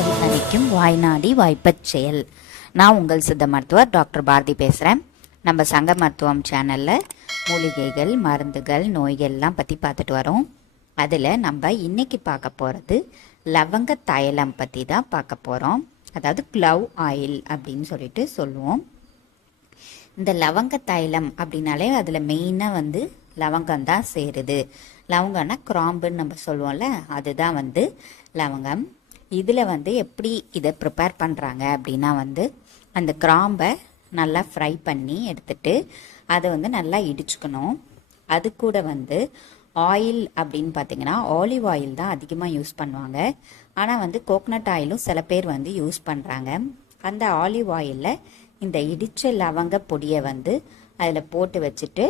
அதிகரிக்கும் வாய்நாடி வாய்ப்பச் செயல். நான் உங்கள் சித்த மருத்துவர் டாக்டர் பாரதி பேசுகிறேன் நம்ம சங்க மருத்துவம் சேனலில் மூலிகைகள் மருந்துகள் நோய்கள்லாம் பற்றி பார்த்துட்டு வரோம். அதில் நம்ம இன்னைக்கு பார்க்க போகிறது லவங்க தைலம் பற்றி தான் பார்க்க போகிறோம் அதாவது க்ளவ் ஆயில் அப்படின்னு சொல்லிட்டு சொல்லுவோம். இந்த லவங்க தைலம் அப்படின்னாலே அதில் மெயினாக வந்து லவங்கம் தான் சேருது. லவங்கம்னா கிராம்புன்னு நம்ம சொல்லுவோம்ல அதுதான் வந்து லவங்கம். இதில் வந்து எப்படி இதை ப்ரிப்பேர் பண்ணுறாங்க அப்படின்னா வந்து அந்த கிராம்பை நல்லா ஃப்ரை பண்ணி எடுத்துட்டு அதை வந்து நல்லா இடிச்சுக்கணும். அது கூட வந்து ஆயில் அப்படின்னு பார்த்தீங்கன்னா ஆலிவ் ஆயில் தான் அதிகமாக யூஸ் பண்ணுவாங்க. ஆனால் வந்து கோகனட் ஆயிலும் சில பேர் வந்து யூஸ் பண்ணுறாங்க அந்த ஆலிவ் ஆயிலில் இந்த இடிச்ச லவங்க பொடியை வந்து அதில் போட்டு வச்சுட்டு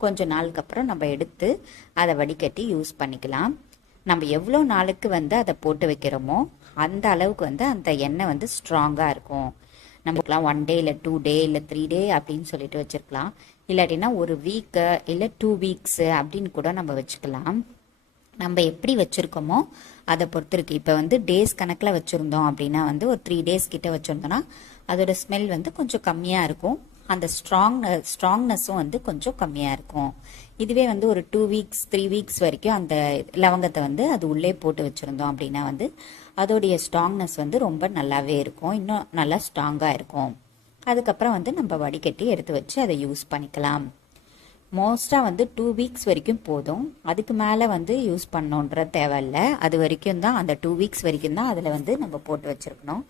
கொஞ்ச நாளுக்கு அப்புறம் நம்ம எடுத்து அதை வடிகட்டி யூஸ் பண்ணிக்கலாம். நம்ம எவ்வளோ நாளுக்கு வந்து அதை போட்டு வைக்கிறோமோ அந்த அளவுக்கு வந்து அந்த எண்ணெய் வந்து ஸ்ட்ராங்காக இருக்கும். நமக்குலாம் ஒன் டே இல்லை டூ டே இல்லை த்ரீ டே அப்படின்னு சொல்லிட்டு வச்சுருக்கலாம். இல்லாட்டினா ஒரு வீக்கு இல்லை டூ வீக்ஸு அப்படின்னு கூட நம்ம வச்சுக்கலாம். நம்ம எப்படி வச்சுருக்கோமோ அதை பொறுத்து இருக்கு. இப்போ வந்து டேஸ் கணக்கில் வச்சுருந்தோம் அப்படின்னா வந்து ஒரு த்ரீ டேஸ் கிட்ட வச்சுருந்தோம்னா அதோட ஸ்மெல் வந்து கொஞ்சம் கம்மியாக இருக்கும். அந்த ஸ்ட்ராங் ஸ்ட்ராங்னஸும் வந்து கொஞ்சம் கம்மியாக இருக்கும். இதுவே வந்து ஒரு டூ வீக்ஸ் த்ரீ வீக்ஸ் வரைக்கும் அந்த லவங்கத்தை வந்து அது உள்ளே போட்டு வச்சுருந்தோம் அப்படின்னா வந்து அதோடைய ஸ்ட்ராங்னஸ் வந்து ரொம்ப நல்லாவே இருக்கும். இன்னும் நல்லா ஸ்ட்ராங்காக இருக்கும். அதுக்கப்புறம் வந்து நம்ம வடிகட்டி எடுத்து வச்சு அதை யூஸ் பண்ணிக்கலாம். மோஸ்ட்டாக வந்து டூ வீக்ஸ் வரைக்கும் போதும். அதுக்கு மேலே வந்து யூஸ் பண்ணோன்ற தேவையில்ல. அது வரைக்கும் தான் அந்த டூ வீக்ஸ் வரைக்கும் தான் அதில் வந்து நம்ம போட்டு வச்சுருக்கணும்.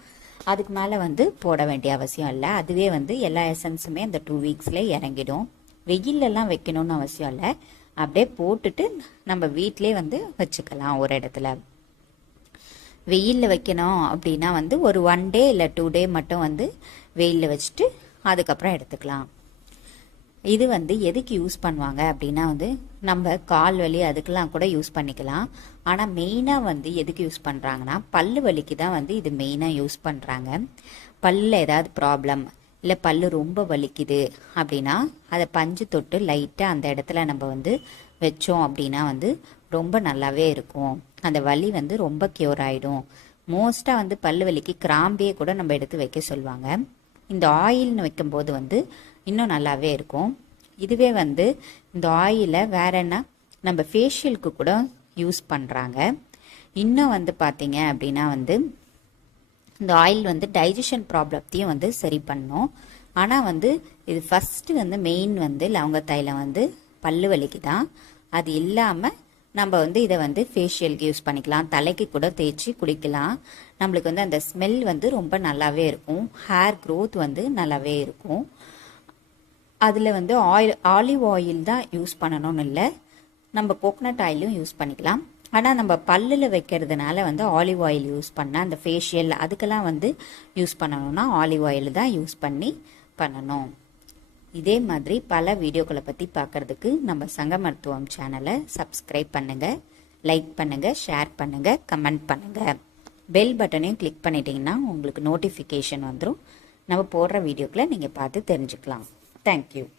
அதுக்கு மேலே வந்து போட வேண்டிய அவசியம் இல்லை. அதுவே வந்து எல்லா எசன்ஸுமே அந்த டூ வீக்ஸில் இறங்கிடும். வெயிலெல்லாம் வைக்கணும்னு அவசியம் இல்லை. அப்படியே போட்டுட்டு நம்ம வீட்டிலே வந்து வச்சுக்கலாம் ஒரு இடத்துல. வெயிலில் வைக்கணும் அப்படின்னா வந்து ஒரு ஒன் டே இல்லை டூ டே மட்டும் வந்து வெயிலில் வச்சுட்டு அதுக்கப்புறம் எடுத்துக்கலாம். இது வந்து எதுக்கு யூஸ் பண்ணுவாங்க அப்படின்னா வந்து நம்ம கால் வலி அதுக்கெல்லாம் கூட யூஸ் பண்ணிக்கலாம். ஆனால் மெயினாக வந்து எதுக்கு யூஸ் பண்ணுறாங்கன்னா பல்லு வலிக்கு தான் வந்து இது மெயினாக யூஸ் பண்ணுறாங்க பல்லில் ஏதாவது ப்ராப்ளம் இல்லை பல் ரொம்ப வலிக்குது அப்படின்னா அதை பஞ்சு தொட்டு லைட்டாக அந்த இடத்துல நம்ம வந்து வச்சோம் அப்படின்னா வந்து ரொம்ப நல்லாவே இருக்கும். அந்த வலி வந்து ரொம்ப க்யூர் ஆகிடும் மோஸ்ட்டாக வந்து பல்லு வலிக்கு கிராம்பே கூட நம்ம எடுத்து வைக்க சொல்லுவாங்க. இந்த ஆயில்னு வைக்கும்போது வந்து இன்னும் நல்லாவே இருக்கும். இதுவே வந்து இந்த ஆயிலை வேற என்ன நம்ம ஃபேஷியலுக்கு கூட யூஸ் பண்ணுறாங்க இன்னும் வந்து பார்த்தீங்க அப்படின்னா வந்து இந்த ஆயில் வந்து டைஜஷன் ப்ராப்ளத்தையும் வந்து சரி பண்ணும். ஆனால் வந்து இது ஃபஸ்ட்டு வந்து மெயின் வந்து லவங்க தைலம் வந்து பல்லு வலிக்கு தான். அது இல்லாமல் நம்ம வந்து இதை வந்து ஃபேஷியலுக்கு யூஸ் பண்ணிக்கலாம். தலைக்கு கூட தேய்ச்சி குளிக்கலாம். நம்மளுக்கு வந்து அந்த ஸ்மெல் வந்து ரொம்ப நல்லாவே இருக்கும். ஹேர் க்ரோத் வந்து நல்லாவே இருக்கும். அதில் வந்து ஆயில் ஆலிவ் ஆயில் தான் யூஸ் பண்ணணும்னு இல்லை. நம்ம கோகனட் ஆயிலும் யூஸ் பண்ணிக்கலாம். ஆனால் நம்ம பல்லில் வைக்கிறதுனால வந்து ஆலிவ் ஆயில் யூஸ் பண்ணால் அந்த ஃபேஷியல் அதுக்கெல்லாம் வந்து யூஸ் பண்ணணும்னா ஆலிவ் ஆயில் தான் யூஸ் பண்ணி பண்ணணும். இதே மாதிரி பல வீடியோக்களை பற்றி பார்க்குறதுக்கு நம்ம சங்க மருத்துவம் சேனலை சப்ஸ்கிரைப் பண்ணுங்கள் லைக் பண்ணுங்கள் ஷேர் பண்ணுங்கள் கமெண்ட் பண்ணுங்கள் பெல் பட்டனையும் கிளிக் பண்ணிட்டீங்கன்னா உங்களுக்கு நோட்டிஃபிகேஷன் வந்துடும் நம்ம போடுற வீடியோக்களை நீங்கள் பார்த்து தெரிஞ்சுக்கலாம். Thank you.